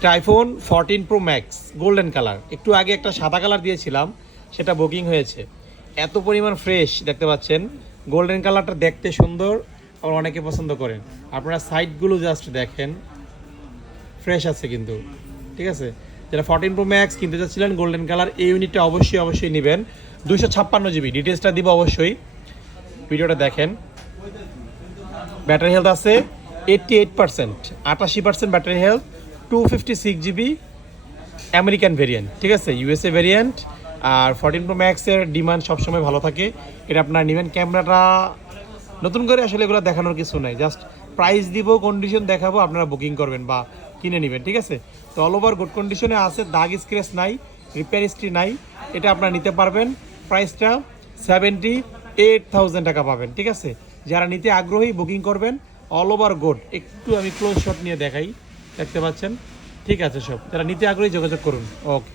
একটা iPhone 14 pro max golden colour, একটু আগে একটা সাদা কালার দিয়েছিলাম, সেটা বুকিং হয়েছে। এত পরিমাণ ফ্রেশ দেখতে পাচ্ছেন, গোল্ডেন কালারটা দেখতে সুন্দর, আবার অনেকে পছন্দ করেন। আপনারা সাইডগুলো জাস্ট দেখেন, ফ্রেশ আছে কিন্তু, ঠিক আছে। যারা 14 প্রো ম্যাক্স কিনতে চাচ্ছিলেন গোল্ডেন কালার, এই ইউনিটটা অবশ্যই নেবেন। 256 জিবি, ডিটেলসটা দিব অবশ্যই, ভিডিওটা দেখেন। ব্যাটারি হেলথ আছে 88%, 88% battery health, 256 GB, American variant, ঠিক আছে, ইউএসএ ভেরিয়েন্ট। আর 14 প্রো ম্যাক্সের ডিমান্ড সবসময় ভালো থাকে, এটা আপনারা নেবেন। ক্যামেরাটা নতুন করে আসলে এগুলো দেখানোর কিছু নাই, জাস্ট প্রাইস দিব, কন্ডিশন দেখাবো, আপনারা বুকিং করবেন বা কিনে নেবেন, ঠিক আছে। তো অল ওভার গুড কন্ডিশনে আছে, দাগ স্ক্র্যাচ নাই, রিপেয়ার হিস্ট্রি নাই, এটা আপনারা নিতে পারবেন। প্রাইসটা 78,000 টাকা পাবেন, ঠিক আছে। যারা নিতে আগ্রহী বুকিং করবেন, অল ওভার গুড। একটু আমি ক্লোজ শট নিয়ে দেখাই, দেখতে পাচ্ছেন, ঠিক আছে। সব যারা নিতে আগ্রহী যোগাযোগ করুন। ওকে।